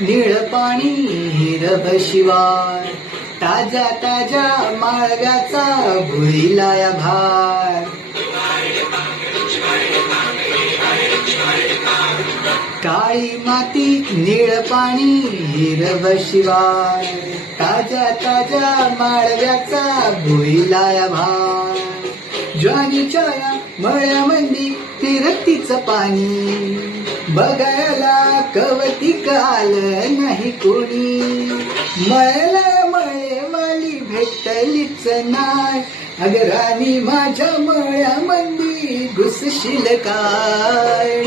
निळ पाणी हिरव शिवार, ताज्या ताज्या माळव्याचा भुईला भार. काळी माती निळ पाणी हिरव शिवार, ताज्या ताज्या माळव्याचा भुईला भार. ज्वारीच्या या मळ्यामंदी फिरतीचं पाणी, बघायला कवतिक आलं नाही कोणी. मळ्याला मळेवाली भेटलीच नाय, अगं राणी माझ्या मळ्यामंदी घुसशील काय.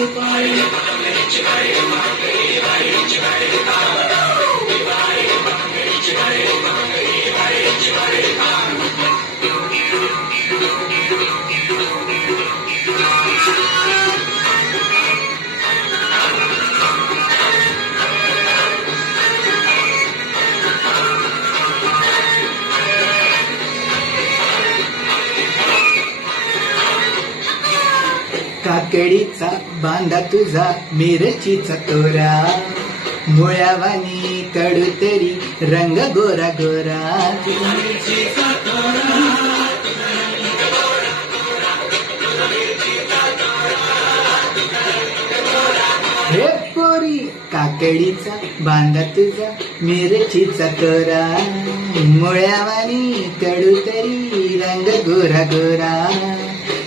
काकडीचा बांधा तुझा मिरचीचा तोरा, मुळ्यावानी कडू तरी रंग गोरा गोरा. हे पोरी काकडीचा बांधा तुझा मिरचीचा तोरा, मुळ्यावानी कडू तरी रंग गोरा गोरा.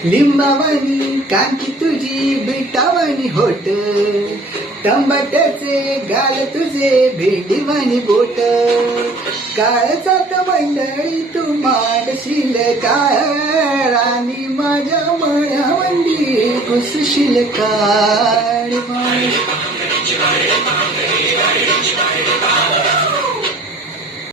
लिंबावानी कांती तुझी बिटावानी होट, टमाट्याचे गाल तुझे भेंडीवानी बोट. काळजात मंडळी तू मांडशील काय, राणी माझ्या मळ्यामंदी घुसशील काय.